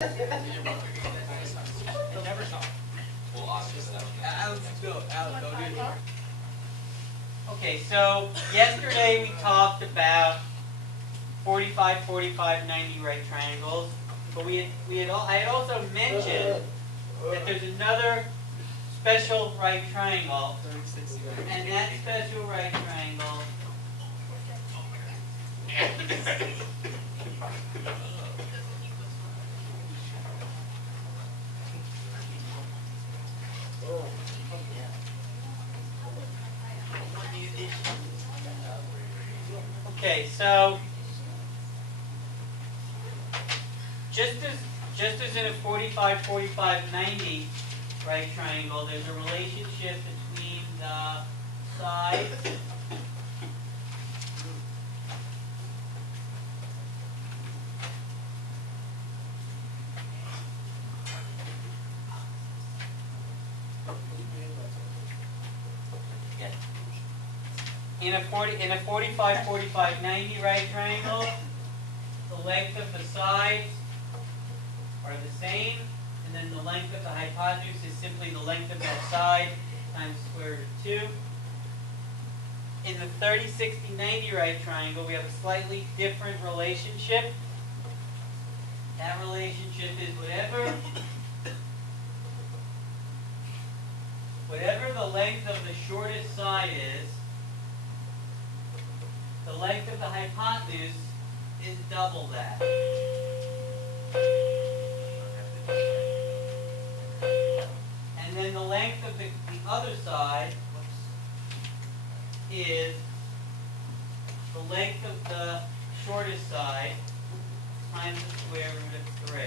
Never stop. Okay, so yesterday we talked about 45, 45, 90 right triangles, but I had also mentioned that there's another special right triangle, and that special right triangle Okay, so just as in a 45, 45, 90 right triangle, there's a relationship between the sides in a 45, 45, 90 right triangle. The length of the sides are the same, and then the length of the hypotenuse is simply the length of that side times the square root of 2. In the 30, 60, 90 right triangle, we have a slightly different relationship. That relationship is whatever the length of the shortest side is, the length of the hypotenuse is double that. And then the length of the other side is the length of the shortest side times the square root of 3.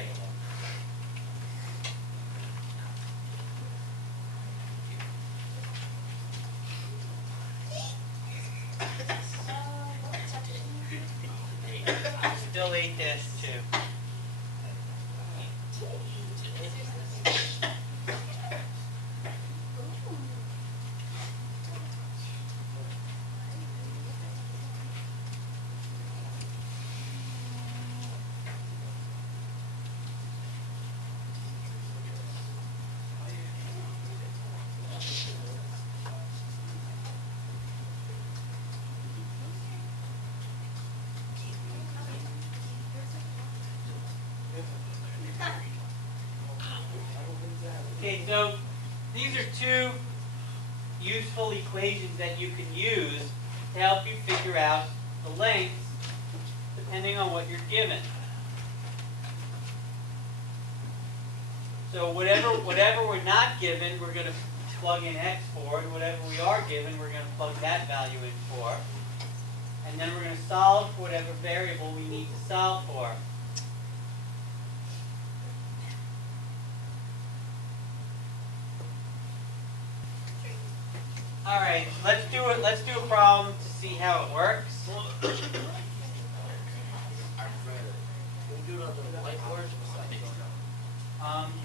Still 8-2. Okay, so these are two useful equations that you can use to help you figure out the lengths depending on what you're given. So whatever we're not given, we're going to plug in x for, and whatever we are given, we're going to plug that value in for. And then we're going to solve for whatever variable we need to solve for. All right, let's do a problem to see how it works.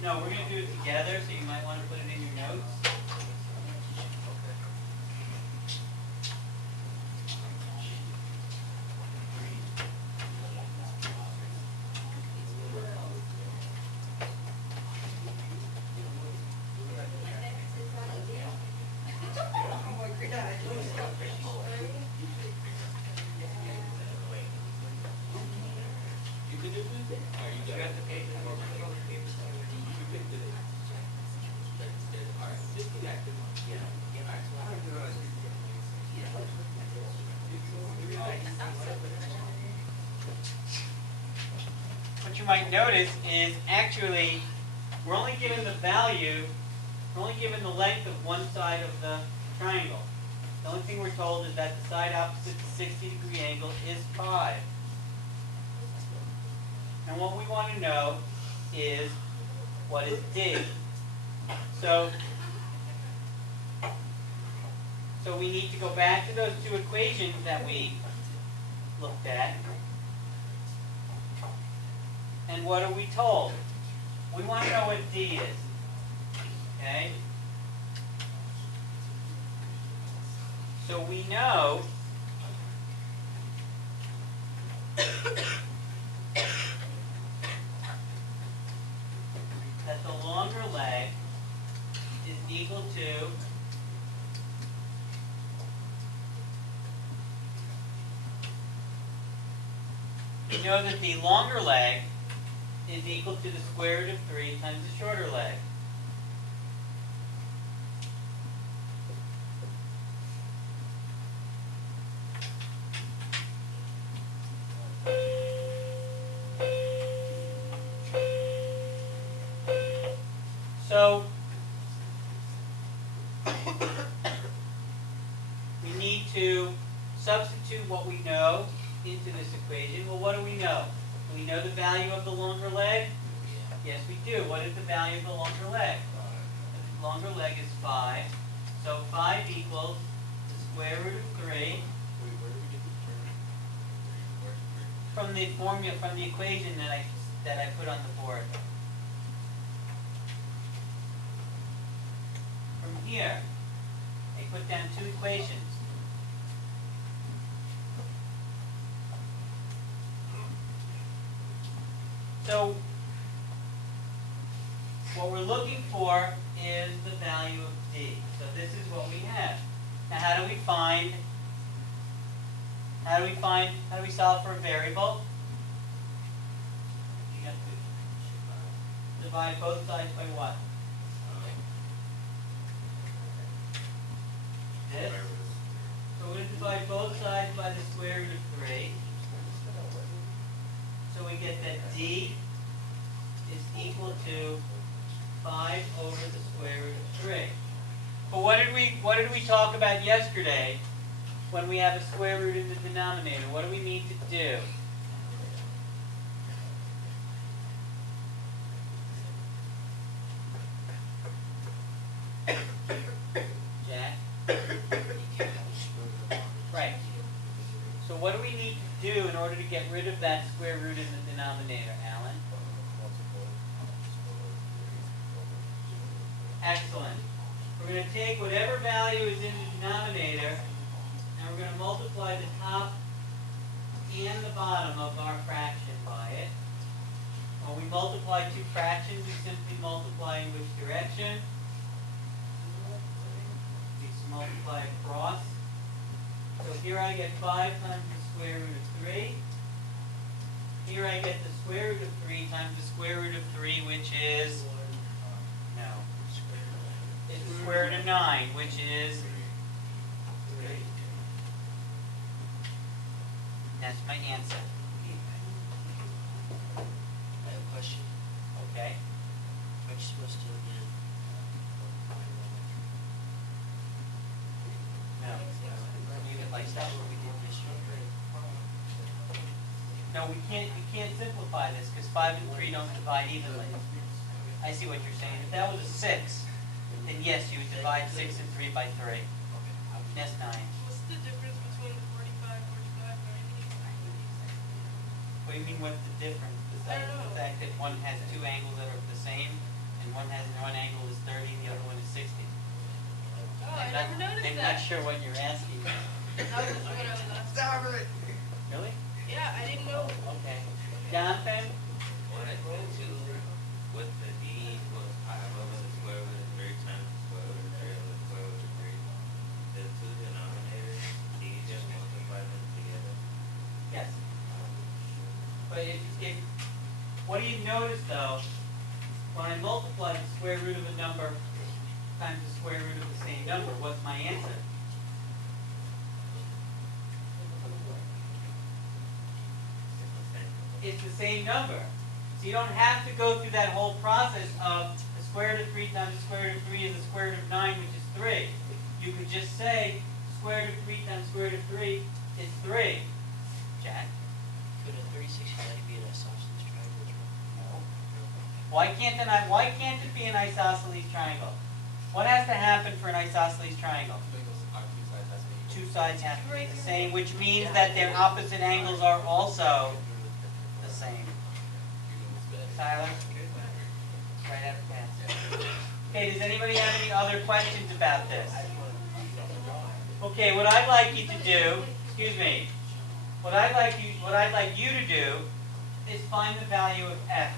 No, we're going to do it together, so you might want to put it in your notes. What you might notice is actually we're only given the length of one side of the triangle. The only thing we're told is that the side opposite the 60-degree angle is 5. And what we want to know is what is D. So we need to go back to those two equations that we looked at. And what are we told? We want to know what D is. Okay? So we know equal to we know that the longer leg is equal to the square root of 3 times the shorter leg. So we need to substitute what we know into this equation. Well, what do we know? Do we know the value of the longer leg? Yes, we do. What is the value of the longer leg? The longer leg is 5. So 5 equals the square root of 3 from the formula, from the equation that I put on the board. From here, I put down 2 equations. So what we're looking for is the value of d. So this is what we have. Now how do we solve for a variable? Divide both sides by what? This. So we're going to divide both sides by the square root of 3. So we get that d is equal to 5 over the square root of 3. But what did we talk about yesterday when we have a square root in the denominator? What do we need to do? Jack? Right. So what do we need to do in order to get rid of that square root in the denominator, Alan? Excellent. We're going to take whatever value is in the denominator and we're going to multiply the top and the bottom of our fraction by it. When we multiply 2 fractions, we simply multiply in which direction? We multiply across. So here I get 5 times the square root of 3. Here I get the square root of 3 times the square root of 3, which is, no, it's the square root of 9, which is 3. That's my answer. I have a question. Okay. Aren't you supposed to again? No. Leave it like that. What we did yesterday. No, we can't simplify this because 5 and 3 don't divide evenly. I see what you're saying. If that was a 6, then yes, you would divide 6 and 3 by 3. That's 9. What's the difference between 45, 45, 90? What do you mean, what's the difference? Besides the fact that one has 2 angles that are the same, and one angle is 30 and the other one is 60. Oh, I never noticed I'm that. not sure what you're asking. That was what I was asking. Really? Yeah, I didn't know. Okay. Jonathan? What is the 2 with the d equals 5 over the square root of 3 times the square root of 3 over the square root of 3. The 2 denominators, do you just multiply them together? Yes. But what do you notice though, when I multiply the square root of a number times the square root of the same number, what's my answer? It's the same number. So you don't have to go through that whole process of the square root of 3 times the square root of 3 is the square root of 9, which is 3. You could just say square root of 3 times square root of 3 is 3. Jack? Could a 360 be an isosceles triangle as well? No. Why can't it be an isosceles triangle? What has to happen for an isosceles triangle? 2 sides have to be the same, which means that their opposite angles are also the same. Tyler? Right after that. Okay, does anybody have any other questions about this? Okay, what I'd like you to do, excuse me, what I'd like you to do is find the value of f.